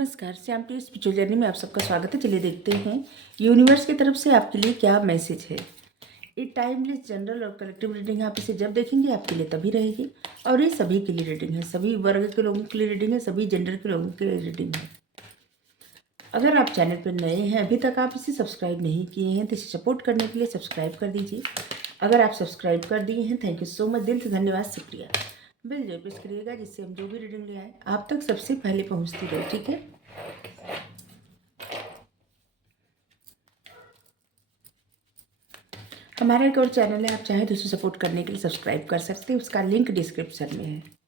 नमस्कार, Shyam T spiritual journey में आप सबका स्वागत है। चलिए देखते हैं यूनिवर्स की तरफ से आपके लिए क्या मैसेज है। ये टाइमलेस जनरल और कलेक्टिव रीडिंग आप इसे जब देखेंगे आपके लिए तभी रहेगी। और ये सभी के लिए रीडिंग है, सभी वर्ग के लोगों के लिए रीडिंग है, सभी जेंडर के लोगों के लिए रीडिंग है। अगर आप चैनल पर नए हैं, अभी तक आप इसे सब्सक्राइब नहीं किए हैं, तो इसे सपोर्ट करने के लिए सब्सक्राइब कर दीजिए। अगर आप सब्सक्राइब कर दिए हैं, थैंक यू सो मच, दिल से धन्यवाद, शुक्रिया। बेल जरूर प्रेस करिएगा जिससे हम जो भी रीडिंग ले आए आप तक सबसे पहले पहुंचती रहे, ठीक है। हमारा एक और चैनल है, आप चाहें तो उसे सपोर्ट करने के लिए सब्सक्राइब कर सकते हैं, उसका लिंक डिस्क्रिप्शन में है।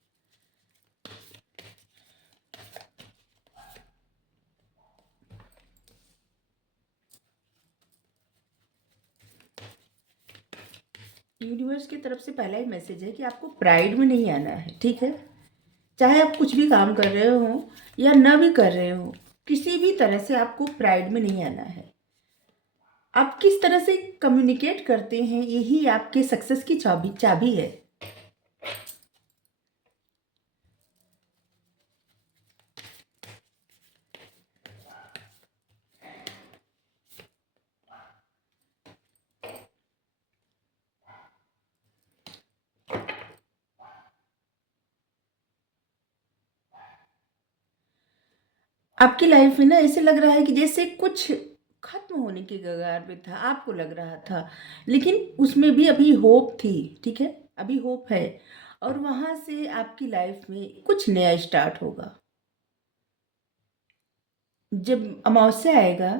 यूनिवर्स की तरफ से पहला ही मैसेज है कि आपको प्राइड में नहीं आना है, ठीक है। चाहे आप कुछ भी काम कर रहे हो या ना भी कर रहे हो, किसी भी तरह से आपको प्राइड में नहीं आना है। आप किस तरह से कम्युनिकेट करते हैं, यही आपके सक्सेस की चाबी है। आपकी लाइफ में ना ऐसे लग रहा है कि जैसे कुछ खत्म होने के कगार पे था, आपको लग रहा था, लेकिन उसमें भी अभी होप थी, ठीक है। अभी होप है और वहां से आपकी लाइफ में कुछ नया स्टार्ट होगा। जब अमावस्या आएगा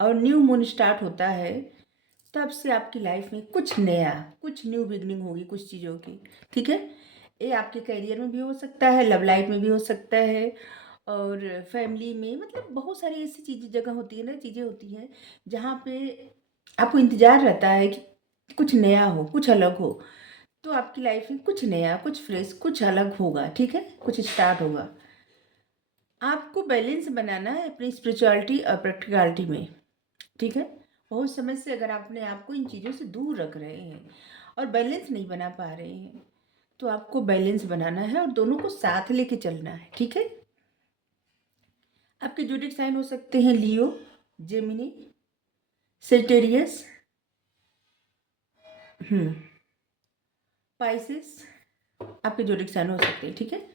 और न्यू मून स्टार्ट होता है, तब से आपकी लाइफ में कुछ नया, कुछ न्यू बिगनिंग होगी कुछ चीज़ों की, ठीक है। ये आपके करियर में भी हो सकता है, लव लाइफ में भी हो सकता है, और फैमिली में, मतलब बहुत सारी ऐसी चीज़ें जगह होती है ना, चीज़ें होती हैं जहाँ पे आपको इंतज़ार रहता है कि कुछ नया हो, कुछ अलग हो। तो आपकी लाइफ में कुछ नया, कुछ फ्रेश, कुछ अलग होगा, ठीक है, कुछ स्टार्ट होगा। आपको बैलेंस बनाना है अपनी स्पिरिचुअलिटी और प्रैक्टिकलिटी में, ठीक है। बहुत समय से अगर आप अपने आप को इन चीज़ों से दूर रख रहे हैं और बैलेंस नहीं बना पा रहे हैं, तो आपको बैलेंस बनाना है और दोनों को साथ लेके चलना है, ठीक है। आपके ज़ोडिएक साइन हो सकते हैं लियो, जेमिनी, सेजिटेरियस, पाइसेस, आपके ज़ोडिएक साइन हो सकते हैं, ठीक है।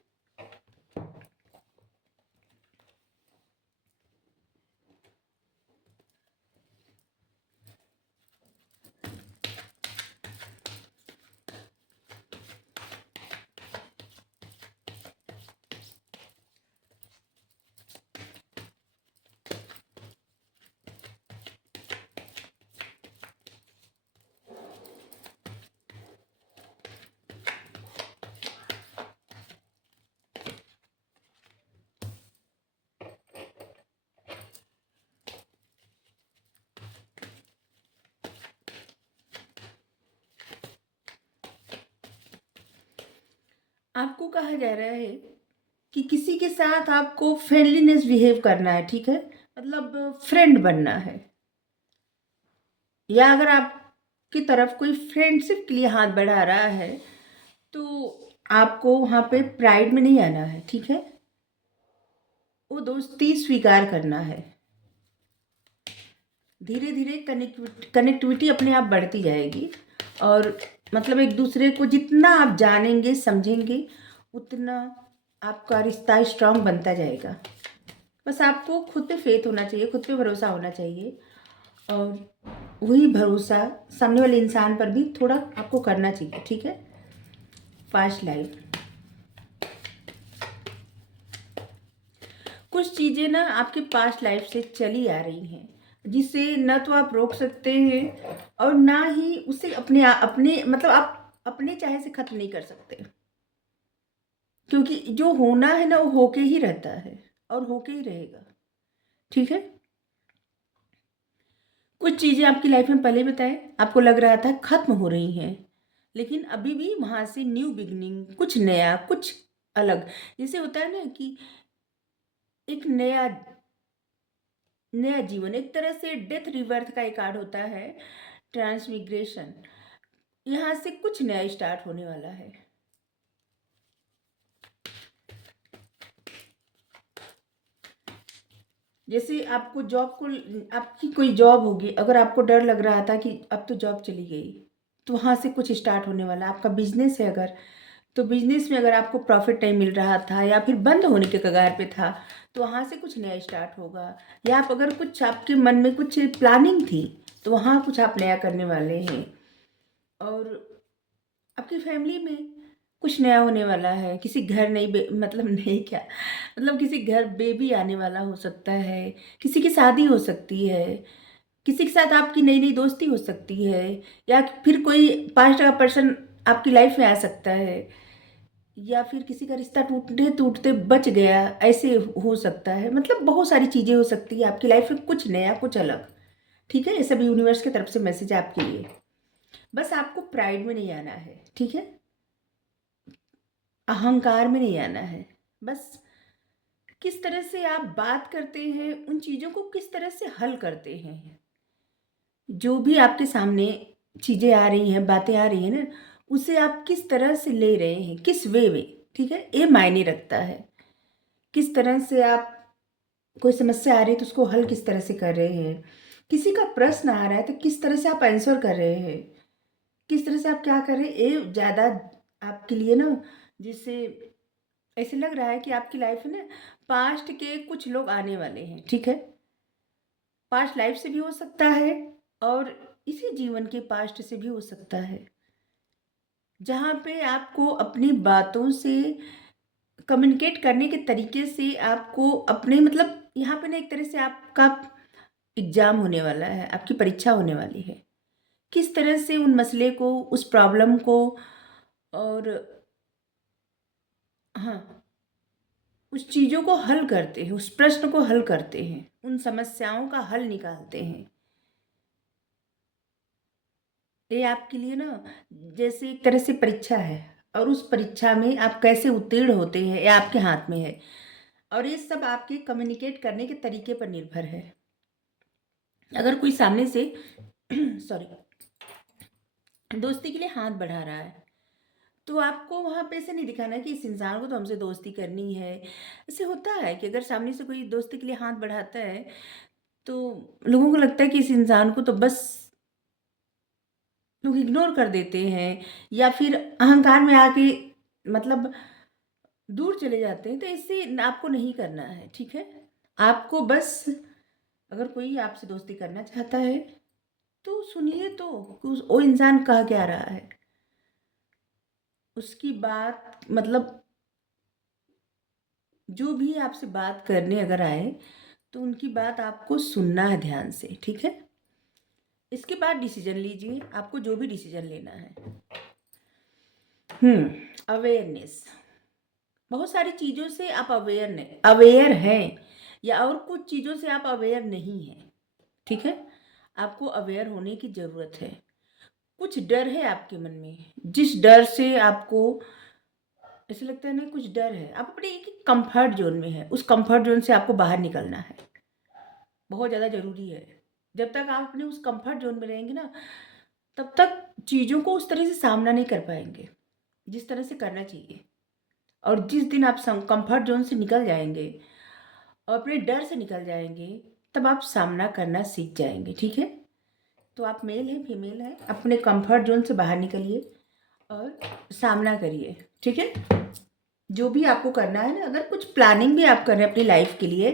आपको कहा जा रहा है कि किसी के साथ आपको फ्रेंडलीनेस बिहेव करना है, ठीक है, मतलब फ्रेंड बनना है। या अगर आपकी तरफ कोई फ्रेंडशिप के लिए हाथ बढ़ा रहा है, तो आपको वहाँ पे प्राइड में नहीं आना है, ठीक है। वो दोस्ती स्वीकार करना है। धीरे धीरे कनेक्टिविटी अपने आप बढ़ती जाएगी, और मतलब एक दूसरे को जितना आप जानेंगे समझेंगे, उतना आपका रिश्ता स्ट्रांग बनता जाएगा। बस आपको खुद पे फेथ होना चाहिए, खुद पे भरोसा होना चाहिए, और वही भरोसा सामने वाले इंसान पर भी थोड़ा आपको करना चाहिए, ठीक है। पास्ट लाइफ, कुछ चीज़ें ना आपके पास्ट लाइफ से चली आ रही हैं, जिसे न तो आप रोक सकते हैं और ना ही उसे अपने मतलब आप अपने चाहे से खत्म नहीं कर सकते, क्योंकि जो होना है ना वो होके ही रहता है और होके ही रहेगा, ठीक है। कुछ चीज़ें आपकी लाइफ में पहले बताए आपको लग रहा था खत्म हो रही हैं, लेकिन अभी भी वहाँ से न्यू बिगनिंग, कुछ नया, कुछ अलग। जैसे होता है ना कि एक नया नया जीवन, एक तरह से डेथ रिबर्थ का एक कार्ड होता है, ट्रांसमिग्रेशन। यहाँ से कुछ नया स्टार्ट होने वाला है। जैसे आपको आपकी कोई जॉब होगी, अगर आपको डर लग रहा था कि अब तो जॉब चली गई, तो वहाँ से कुछ स्टार्ट होने वाला है। आपका बिजनेस है अगर, तो बिजनेस में अगर आपको प्रॉफिट नहीं मिल रहा था या फिर बंद होने के कगार पे था, तो वहाँ से कुछ नया स्टार्ट होगा। या आप अगर कुछ आपके मन में कुछ प्लानिंग थी, तो वहाँ कुछ आप नया करने वाले हैं। और आपकी फैमिली में कुछ नया होने वाला है। किसी घर मतलब नहीं क्या, मतलब किसी घर बेबी आने वाला हो सकता है, किसी की शादी हो सकती है, किसी के साथ आपकी नई नई दोस्ती हो सकती है, या फिर कोई 5 का पर्सन आपकी लाइफ में आ सकता है, या फिर किसी का रिश्ता टूटते टूटते बच गया, ऐसे हो सकता है। मतलब बहुत सारी चीज़ें हो सकती है आपकी लाइफ में, कुछ नया कुछ अलग। ठीक है, ये सब यूनिवर्स की तरफ से मैसेज है आपके लिए। बस आपको प्राइड में नहीं आना है, ठीक है, अहंकार में नहीं आना है। बस किस तरह से आप बात करते हैं, उन चीज़ों को किस तरह से हल करते हैं। जो भी आपके सामने चीज़ें आ रही हैं, बातें आ रही हैं ना, उसे आप किस तरह से ले रहे हैं, किस वे में, ठीक है, ये मायने रखता है। किस तरह से आप, कोई समस्या आ रही है तो उसको हल किस तरह से कर रहे हैं। किसी का प्रश्न आ रहा है तो किस तरह से आप आंसर कर रहे हैं, किस तरह से आप क्या कर रहे हैं, ये ज़्यादा आपके लिए ना, जिससे ऐसे लग रहा है कि आपकी लाइफ में ना पास्ट के कुछ लोग आने वाले हैं, ठीक है। पास्ट लाइफ से भी हो सकता है, और इसी जीवन के पास्ट से भी हो सकता है, जहाँ पे आपको अपनी बातों से कम्युनिकेट करने के तरीके से आपको अपने मतलब यहाँ पे ना एक तरह से आपका एग्जाम होने वाला है, आपकी परीक्षा होने वाली है। किस तरह से उन मसले को, उस प्रॉब्लम को, और हाँ, उस चीज़ों को हल करते हैं, उस प्रश्न को हल करते हैं, उन समस्याओं का हल निकालते हैं। ये आपके लिए ना जैसे एक तरह से परीक्षा है, और उस परीक्षा में आप कैसे उत्तीर्ण होते हैं ये आपके हाथ में है। और ये सब आपके कम्युनिकेट करने के तरीके पर निर्भर है। अगर कोई सामने से सॉरी, दोस्ती के लिए हाथ बढ़ा रहा है, तो आपको वहाँ पे ऐसे नहीं दिखाना कि इस इंसान को तो हमसे दोस्ती करनी है। ऐसे होता है कि अगर सामने से कोई दोस्ती के लिए हाथ बढ़ाता है, तो लोगों को लगता है कि इस इंसान को तो बस लोग इग्नोर कर देते हैं, या फिर अहंकार में आके मतलब दूर चले जाते हैं। तो इससे आपको नहीं करना है, ठीक है। आपको बस, अगर कोई आपसे दोस्ती करना चाहता है तो सुनिए, तो कि वो इंसान कह क्या रहा है, उसकी बात मतलब जो भी आपसे बात करने अगर आए, तो उनकी बात आपको सुनना है ध्यान से, ठीक है। इसके बाद डिसीजन लीजिए, आपको जो भी डिसीजन लेना है। अवेयरनेस, बहुत सारी चीज़ों से आप अवेयर हैं, या और कुछ चीज़ों से आप अवेयर नहीं हैं, ठीक है। आपको अवेयर होने की ज़रूरत है। कुछ डर है आपके मन में, जिस डर से आपको ऐसे लगता है ना, कुछ डर है, आप अपने एक कंफर्ट जोन में है, उस कंफर्ट जोन से आपको बाहर निकलना है, बहुत ज़्यादा ज़रूरी है। जब तक आप अपने उस कंफर्ट जोन में रहेंगे ना, तब तक चीज़ों को उस तरह से सामना नहीं कर पाएंगे जिस तरह से करना चाहिए। और जिस दिन आप कंफर्ट जोन से निकल जाएंगे और अपने डर से निकल जाएंगे, तब आप सामना करना सीख जाएंगे, ठीक है। तो आप मेल हैं, फीमेल हैं, अपने कंफर्ट जोन से बाहर निकलिए और सामना करिए, ठीक है। जो भी आपको करना है ना, अगर कुछ प्लानिंग भी आप कर रहे हैं अपनी लाइफ के लिए,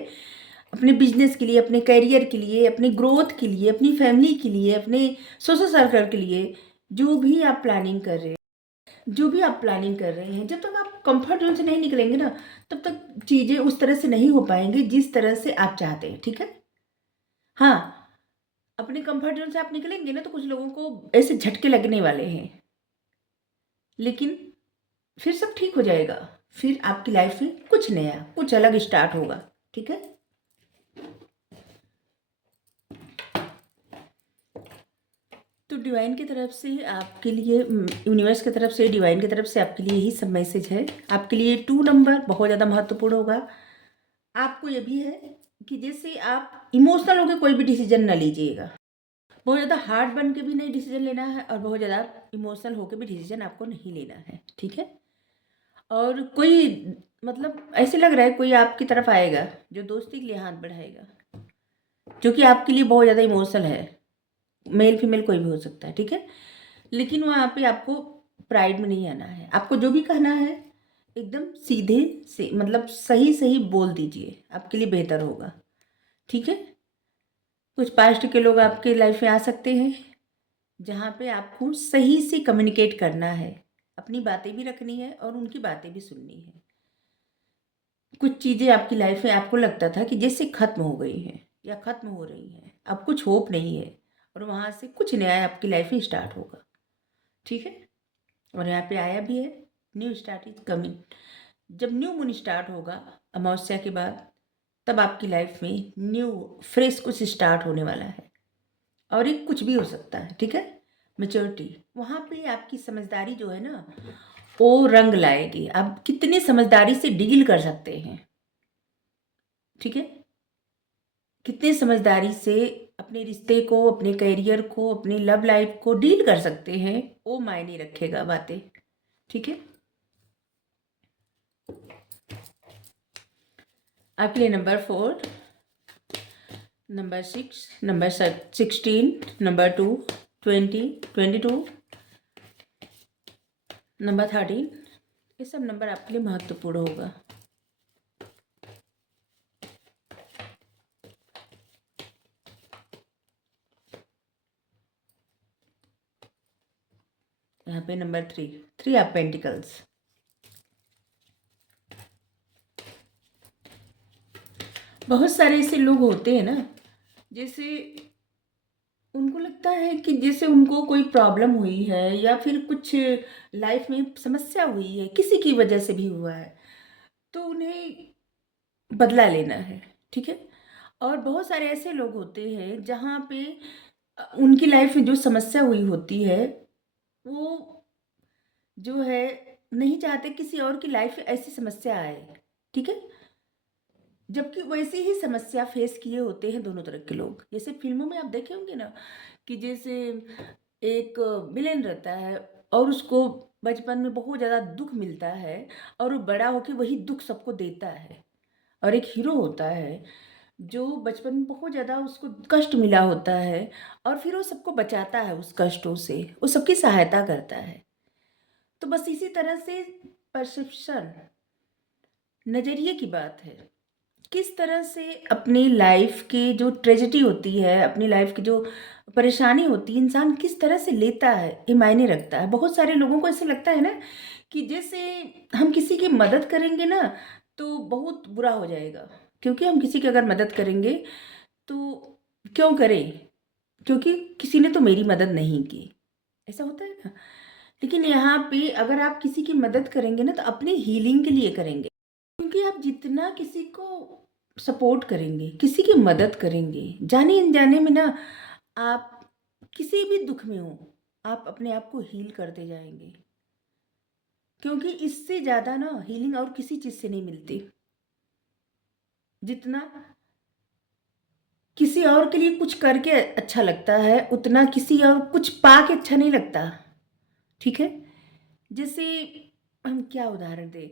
अपने बिजनेस के लिए, अपने करियर के लिए, अपनी ग्रोथ के लिए, अपनी फैमिली के लिए, अपने सोशल सर्कल के लिए, जो भी आप प्लानिंग कर रहे हैं, जो भी आप प्लानिंग कर रहे हैं, जब तक आप कंफर्ट जोन से नहीं निकलेंगे ना, तब तक चीज़ें उस तरह से नहीं हो पाएंगी जिस तरह से आप चाहते हैं, ठीक है। हाँ, अपने कंफर्ट जोन से आप निकलेंगे ना, तो कुछ लोगों को ऐसे झटके लगने वाले हैं, लेकिन फिर सब ठीक हो जाएगा। फिर आपकी लाइफ में कुछ नया कुछ अलग स्टार्ट होगा, ठीक है। तो डिवाइन की तरफ से आपके लिए, यूनिवर्स की तरफ से, डिवाइन की तरफ से आपके लिए यही सब मैसेज है। आपके लिए 2 नंबर बहुत ज़्यादा महत्वपूर्ण होगा। आपको ये भी है कि जैसे आप इमोशनल होकर कोई भी डिसीजन ना लीजिएगा। बहुत ज़्यादा हार्ड बन के भी नहीं डिसीजन लेना है, और बहुत ज़्यादा इमोशनल होकर भी डिसीजन आपको नहीं लेना है, ठीक है। और कोई मतलब ऐसे लग रहा है कोई आपकी तरफ आएगा जो दोस्ती के लिए हाथ बढ़ाएगा, जो कि आपके लिए बहुत ज़्यादा इमोशनल है। मेल फीमेल कोई भी हो सकता है, ठीक है। लेकिन वहाँ पे आपको प्राइड में नहीं आना है। आपको जो भी कहना है एकदम सीधे से, मतलब सही सही बोल दीजिए, आपके लिए बेहतर होगा, ठीक है। कुछ पास्ट के लोग आपके लाइफ में आ सकते हैं जहाँ पे आपको सही से कम्युनिकेट करना है, अपनी बातें भी रखनी है और उनकी बातें भी सुननी है। कुछ चीज़ें आपकी लाइफ में आपको लगता था कि जैसे ख़त्म हो गई हैं या ख़त्म हो रही हैं, अब कुछ होप नहीं है, और वहाँ से कुछ नया आपकी लाइफ में स्टार्ट होगा, ठीक है। और यहाँ पे आया भी है, न्यू स्टार्ट इज कमिंग। जब न्यू मून स्टार्ट होगा अमावस्या के बाद, तब आपकी लाइफ में न्यू फ्रेश कुछ स्टार्ट होने वाला है, और एक कुछ भी हो सकता है, ठीक है। मेच्योरिटी, वहाँ पे आपकी समझदारी जो है ना वो रंग लाएगी। आप कितने समझदारी से डील कर सकते हैं, ठीक है। कितने समझदारी से अपने रिश्ते को, अपने करियर को, अपनी लव लाइफ को डील कर सकते हैं, वो मायने रखेगा बातें, ठीक है। आपके लिए number 4, number 6, number 16, number 2, 20, 22, number 13, ये सब नंबर आपके लिए महत्वपूर्ण होगा। यहाँ पे नंबर 3 ऑफ पेंटिकल्स। बहुत सारे ऐसे लोग होते हैं ना, जैसे उनको लगता है कि जैसे उनको कोई प्रॉब्लम हुई है या फिर कुछ लाइफ में समस्या हुई है, किसी की वजह से भी हुआ है, तो उन्हें बदला लेना है, ठीक है। और बहुत सारे ऐसे लोग होते हैं जहाँ पे उनकी लाइफ में जो समस्या हुई होती है, वो जो है नहीं चाहते किसी और की लाइफ में ऐसी समस्या आए, ठीक है। जबकि वैसी ही समस्या फेस किए होते हैं दोनों तरह के लोग। जैसे फिल्मों में आप देखे होंगे ना कि जैसे एक विलेन रहता है और उसको बचपन में बहुत ज़्यादा दुख मिलता है, और वो बड़ा होकर वही दुख सबको देता है। और एक हीरो होता है जो बचपन में बहुत ज़्यादा उसको कष्ट मिला होता है, और फिर वो सबको बचाता है उस कष्टों से, वो सबकी सहायता करता है। तो बस इसी तरह से परसेप्शन, नज़रिए की बात है। किस तरह से अपनी लाइफ की जो ट्रेजेडी होती है, अपनी लाइफ की जो परेशानी होती है, इंसान किस तरह से लेता है, ये मायने रखता है। बहुत सारे लोगों को ऐसे लगता है ना कि जैसे हम किसी की मदद करेंगे ना तो बहुत बुरा हो जाएगा, क्योंकि हम किसी की अगर मदद करेंगे तो क्यों करें, क्योंकि किसी ने तो मेरी मदद नहीं की, ऐसा होता है ना। लेकिन यहाँ पे अगर आप किसी की मदद करेंगे ना तो अपनी हीलिंग के लिए करेंगे, क्योंकि आप जितना किसी को सपोर्ट करेंगे, किसी की मदद करेंगे, जाने अनजाने में ना आप किसी भी दुख में हो, आप अपने आप को हील करते जाएंगे। क्योंकि इससे ज़्यादा ना हीलिंग और किसी चीज़ से नहीं मिलती। जितना किसी और के लिए कुछ करके अच्छा लगता है, उतना किसी और कुछ पा के अच्छा नहीं लगता, ठीक है। जैसे हम क्या उदाहरण दें,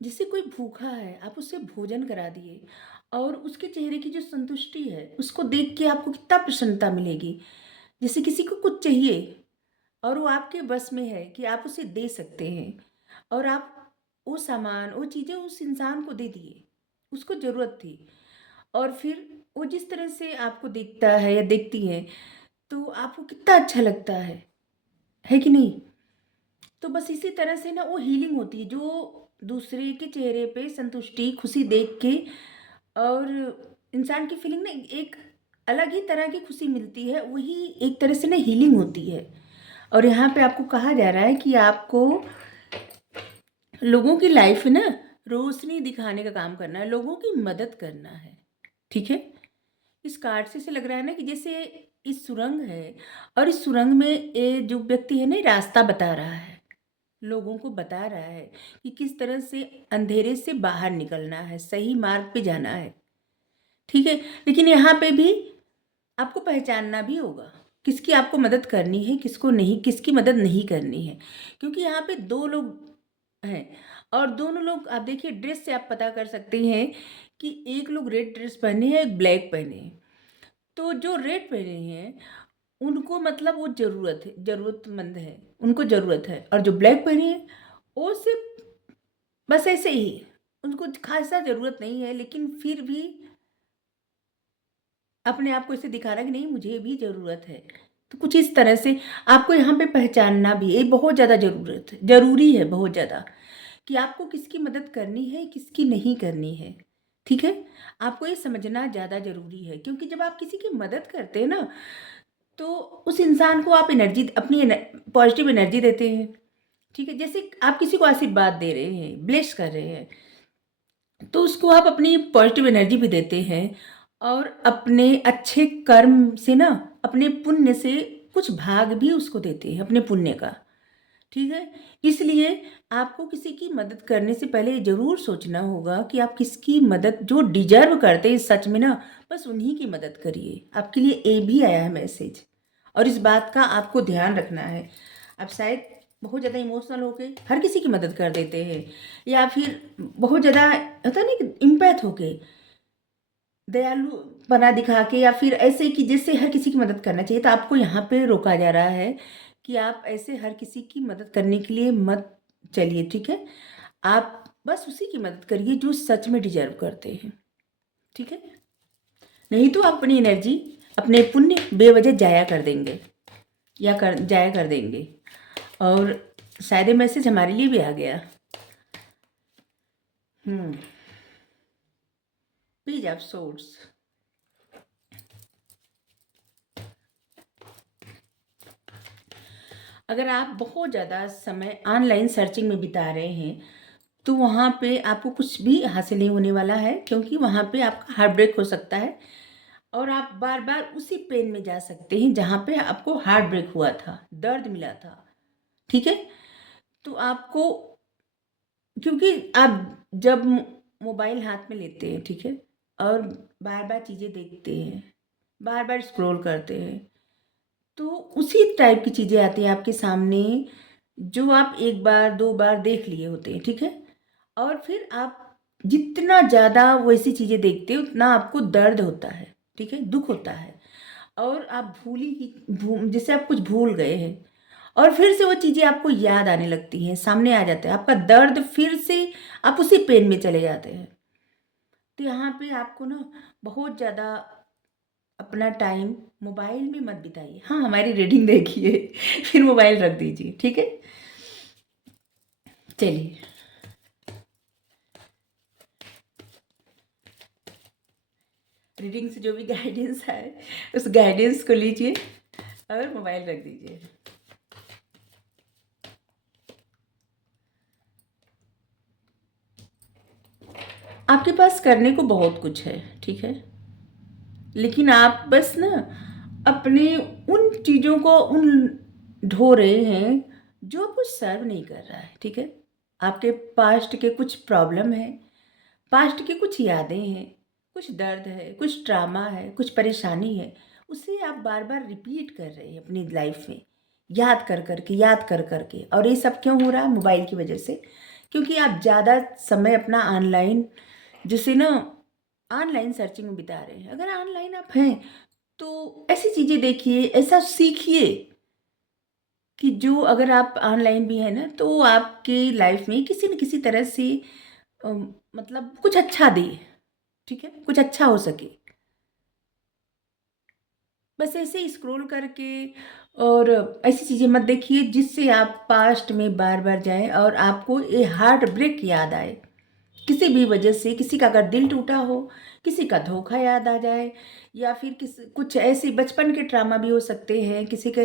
जैसे कोई भूखा है, आप उसे भोजन करा दिए और उसके चेहरे की जो संतुष्टि है उसको देख के आपको कितना प्रसन्नता मिलेगी। जैसे किसी को कुछ चाहिए और वो आपके बस में है कि आप उसे दे सकते हैं, और आप वो सामान, वो चीज़ें उस इंसान को दे दिए, उसको ज़रूरत थी, और फिर वो जिस तरह से आपको देखता है या देखती है तो आपको कितना अच्छा लगता है कि नहीं। तो बस इसी तरह से ना वो हीलिंग होती है, जो दूसरे के चेहरे पे संतुष्टि, खुशी देख के, और इंसान की फीलिंग ना एक अलग ही तरह की खुशी मिलती है, वही एक तरह से ना हीलिंग होती है। और यहाँ पे आपको कहा जा रहा है कि आपको लोगों की लाइफ में ना रोशनी दिखाने का काम करना है, लोगों की मदद करना है, ठीक है। इस कार्ड से लग रहा है ना कि जैसे इस सुरंग है, और इस सुरंग में ये जो व्यक्ति है ना रास्ता बता रहा है, लोगों को बता रहा है कि किस तरह से अंधेरे से बाहर निकलना है, सही मार्ग पे जाना है, ठीक है। लेकिन यहाँ पे भी आपको पहचानना भी होगा किसकी आपको मदद करनी है, किसको नहीं, किसकी मदद नहीं करनी है, क्योंकि यहाँ पे 2 लोग हैं और दोनों लोग आप देखिए ड्रेस से आप पता कर सकते हैं कि एक लोग रेड ड्रेस पहने हैं, एक ब्लैक पहने हैं। तो जो रेड पहने हैं उनको मतलब वो ज़रूरतमंद है, उनको ज़रूरत है, और जो ब्लैक पहने हैं वो सिर्फ़ बस ऐसे ही, उनको ख़ासा ज़रूरत नहीं है, लेकिन फिर भी अपने आप को ऐसे दिखाना कि नहीं मुझे भी ज़रूरत है। तो कुछ इस तरह से आपको यहाँ पे पहचानना भी ये बहुत ज़्यादा ज़रूरी है बहुत ज़्यादा, कि आपको किसकी मदद करनी है, किसकी नहीं करनी है, ठीक है? आपको ये समझना ज़्यादा ज़रूरी है, क्योंकि जब आप किसी की मदद करते हैं ना, तो उस इंसान को आप पॉज़िटिव एनर्जी देते हैं, ठीक है? जैसे आप किसी को आशीर्वाद दे रहे हैं, ब्लेस कर रहे हैं, तो उसको आप अपनी पॉज़िटिव एनर्जी भी देते हैं और अपने अच्छे कर्म से ना, अपने पुण्य से कुछ भाग भी उसको देते हैं, अपने पुण्य का, ठीक है? इसलिए आपको किसी की मदद करने से पहले ज़रूर सोचना होगा कि आप किसकी मदद जो डिज़र्व करते हैं सच में ना, बस उन्हीं की मदद करिए। आपके लिए ये भी आया है मैसेज, और इस बात का आपको ध्यान रखना है। आप शायद बहुत ज़्यादा इमोशनल होके हर किसी की मदद कर देते हैं, या फिर बहुत ज़्यादा होता है ना कि एम्पैथ होके, दयालुपना दिखा के, या फिर ऐसे कि जैसे हर किसी की मदद करना चाहिए। तो आपको यहाँ पे रोका जा रहा है कि आप ऐसे हर किसी की मदद करने के लिए मत चलिए, ठीक है? आप बस उसी की मदद करिए जो सच में डिज़र्व करते हैं, ठीक है? नहीं तो आप अपनी एनर्जी, अपने पुण्य बेवजह ज़ाया कर देंगे, ज़ाया कर देंगे। और शायद ये मैसेज हमारे लिए भी आ गया। Page of swords. अगर आप बहुत ज़्यादा समय ऑनलाइन सर्चिंग में बिता रहे हैं, तो वहाँ पे आपको कुछ भी हासिल नहीं होने वाला है, क्योंकि वहाँ पे आपका हार्ट ब्रेक हो सकता है, और आप बार-बार उसी पेन में जा सकते हैं जहाँ पे आपको हार्ट ब्रेक हुआ था, दर्द मिला था, ठीक है? तो आपको, क्योंकि आप जब मोबाइल हाथ में लेते हैं, ठीक है? और बार-बार चीज़ें देखते हैं, बार-बार स्क्रॉल करते हैं, तो उसी टाइप की चीज़ें आती हैं आपके सामने, जो आप 1 बार, 2 बार देख लिए होते हैं, ठीक है? और फिर आप जितना ज़्यादा वैसी चीज़ें देखते हो, उतना आपको दर्द होता है, ठीक है? दुःख होता है, और आप जैसे आप कुछ भूल गए हैं, और फिर से वो चीज़ें आपको याद आने लगती हैं, सामने आ जाते हैं, आपका दर्द फिर से आप उसी पेन में चले जाते हैं। तो यहाँ पे आपको ना बहुत ज़्यादा अपना टाइम मोबाइल में मत बिताइए। हाँ, हमारी रीडिंग देखिए फिर मोबाइल रख दीजिए, ठीक है? चलिए, रीडिंग से जो भी गाइडेंस है, उस गाइडेंस को लीजिए और मोबाइल रख दीजिए। आपके पास करने को बहुत कुछ है, ठीक है? लेकिन आप बस ना अपने उन चीज़ों को ढो रहे हैं जो आपको सर्व नहीं कर रहा है, ठीक है? आपके पास्ट के कुछ प्रॉब्लम है, पास्ट की कुछ यादें हैं, कुछ दर्द है, कुछ ट्रामा है, कुछ परेशानी है, उसे आप बार-बार रिपीट कर रहे हैं अपनी लाइफ में, याद कर कर के। और ये सब क्यों हो रहा है? मोबाइल की वजह से। क्योंकि आप ज़्यादा समय अपना ऑनलाइन, जैसे ना ऑनलाइन सर्चिंग में बिता रहे हैं। अगर ऑनलाइन आप हैं, तो ऐसी चीज़ें देखिए, ऐसा सीखिए कि जो, अगर आप ऑनलाइन भी हैं ना, तो वो आपकी लाइफ में किसी न किसी तरह से मतलब कुछ अच्छा दे, ठीक है? कुछ अच्छा हो सके। बस ऐसे ही स्क्रॉल करके और ऐसी चीज़ें मत देखिए जिससे आप पास्ट में बार-बार जाएँ और आपको ये हार्ट ब्रेक याद आए। किसी भी वजह से किसी का अगर दिल टूटा हो, किसी का धोखा याद आ जाए, या फिर कुछ ऐसे बचपन के ट्रामा भी हो सकते हैं, किसी के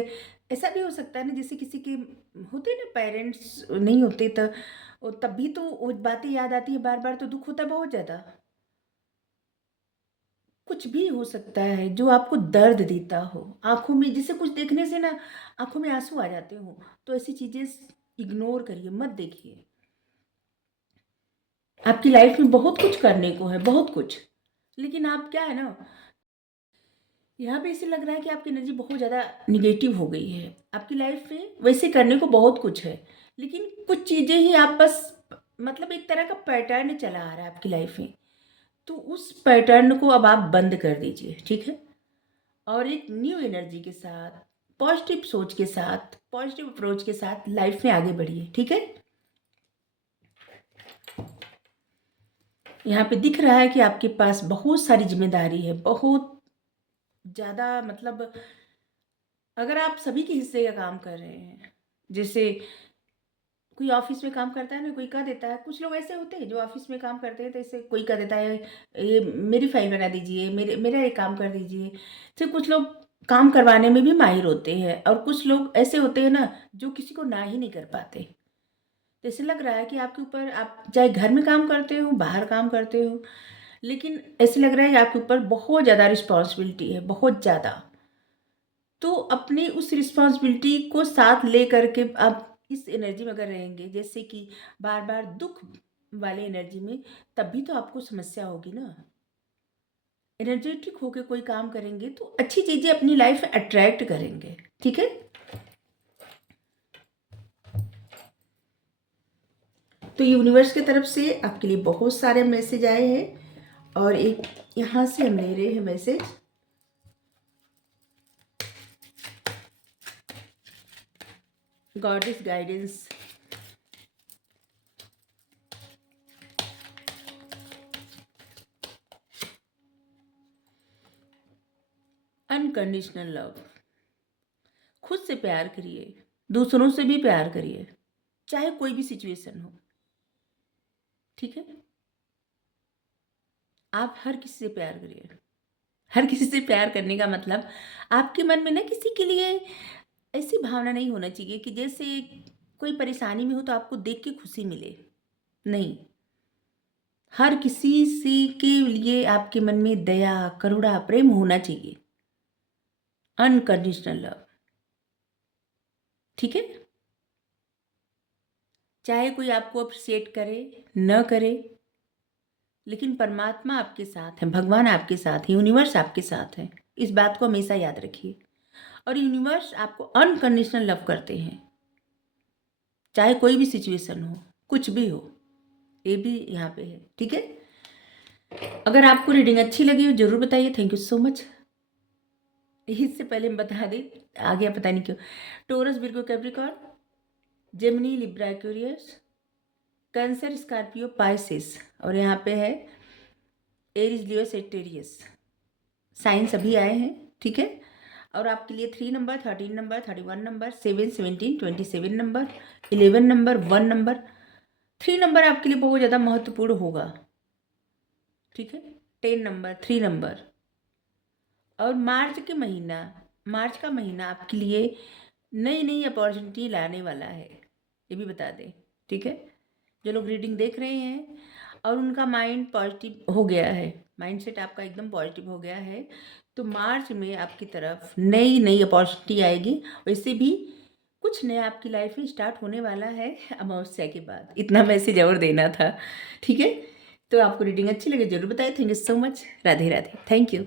ऐसा भी हो सकता है ना, जैसे किसी के होते हैं ना पेरेंट्स नहीं होते, तो तब भी तो वो बातें याद आती है बार-बार, तो दुःख होता है बहुत ज़्यादा। कुछ भी हो सकता है जो आपको दर्द देता हो, आँखों में जैसे कुछ देखने से ना आँखों में आँसू आ जाते हो, तो ऐसी चीज़ें इग्नोर करिए, मत देखिए। आपकी लाइफ में बहुत कुछ करने को है, बहुत कुछ। लेकिन आप क्या है ना, यहाँ पे ऐसे लग रहा है कि आपकी एनर्जी बहुत ज़्यादा नेगेटिव हो गई है। आपकी लाइफ में वैसे करने को बहुत कुछ है, लेकिन कुछ चीज़ें ही आप बस मतलब एक तरह का पैटर्न चला आ रहा है आपकी लाइफ में, तो उस पैटर्न को अब आप बंद कर दीजिए, ठीक है? और एक न्यू एनर्जी के साथ, पॉजिटिव सोच के साथ, पॉजिटिव अप्रोच के साथ लाइफ में आगे बढ़िए, ठीक है? यहाँ पे दिख रहा है कि आपके पास बहुत सारी जिम्मेदारी है, बहुत ज़्यादा, मतलब अगर आप सभी के हिस्से का काम कर रहे हैं, जैसे कोई ऑफिस में काम करता है ना, कोई कह देता है, कुछ लोग ऐसे होते हैं जो ऑफिस में काम करते हैं, तो ऐसे कोई कह देता है ये मेरी फाइल बना दीजिए, मेरा ये काम कर दीजिए। फिर कुछ लोग काम करवाने में भी माहिर होते हैं, और कुछ लोग ऐसे होते हैं ना जो किसी को ना ही नहीं कर पाते। तो ऐसे लग रहा है कि आपके ऊपर, आप चाहे घर में काम करते हो, बाहर काम करते हो, लेकिन ऐसे लग रहा है कि आपके ऊपर बहुत ज़्यादा रिस्पॉन्सिबिलिटी है, बहुत ज़्यादा। तो अपनी उस रिस्पॉन्सिबिलिटी को साथ ले करके आप इस एनर्जी में अगर रहेंगे, जैसे कि बार बार दुख वाले एनर्जी में, तभी तो आपको समस्या होगी ना। एनर्जेटिक होकर कोई काम करेंगे तो अच्छी चीज़ें अपनी लाइफ में अट्रैक्ट करेंगे, ठीक है? तो यूनिवर्स की तरफ से आपके लिए बहुत सारे मैसेज आए हैं, और एक यहाँ से हम ले रहे हैं message. God is guidance. Unconditional love. खुद से प्यार करिए, दूसरों से भी प्यार करिए, चाहे कोई भी सिचुएशन हो, ठीक है? आप हर किसी से प्यार करिए। हर किसी से प्यार करने का मतलब, आपके मन में ना किसी के लिए ऐसी भावना नहीं होना चाहिए कि जैसे कोई परेशानी में हो तो आपको देख के खुशी मिले। नहीं, हर किसी से के लिए आपके मन में दया, करुणा, प्रेम होना चाहिए। अनकंडीशनल लव, ठीक है? चाहे कोई आपको अप्रिशिएट करे न करे, लेकिन परमात्मा आपके साथ है, भगवान आपके साथ है, यूनिवर्स आपके साथ है। इस बात को हमेशा याद रखिए। और यूनिवर्स आपको अनकंडीशनल लव करते हैं, चाहे कोई भी सिचुएशन हो, कुछ भी हो, ये भी यहाँ पे है, ठीक है? अगर आपको रीडिंग अच्छी लगी हो जरूर बताइए। Thank you so much. इससे पहले हम बता दें, आ गया पता नहीं क्यों, Taurus, Virgo, Capricorn, Gemini, Libra, Aquarius, Cancer, Scorpio, Pisces, और यहाँ पे है एरीज, लियो, सेजिटेरियस। साइंस अभी आए हैं, ठीक है? और आपके लिए 3 number, 13 number, 31 number, 7, 17, 27 number, 11 number, 1 number, 3 number आपके लिए बहुत ज़्यादा महत्वपूर्ण होगा, ठीक है? 10 नंबर, 3 नंबर। और मार्च का महीना आपके लिए नई नई अपॉर्चुनिटी लाने वाला है, ये भी बता दें, ठीक है? जो लोग रीडिंग देख रहे हैं और उनका माइंड पॉजिटिव हो गया है, माइंडसेट आपका एकदम पॉजिटिव हो गया है, तो मार्च में आपकी तरफ नई नई अपॉर्चुनिटी आएगी। वैसे भी कुछ नया आपकी लाइफ में स्टार्ट होने वाला है अमावस्या के बाद। इतना मैसेज और देना था, ठीक है? तो आपको रीडिंग अच्छी लगे जरूर बताएं। Thank you so much. Radhe Radhe. Thank you.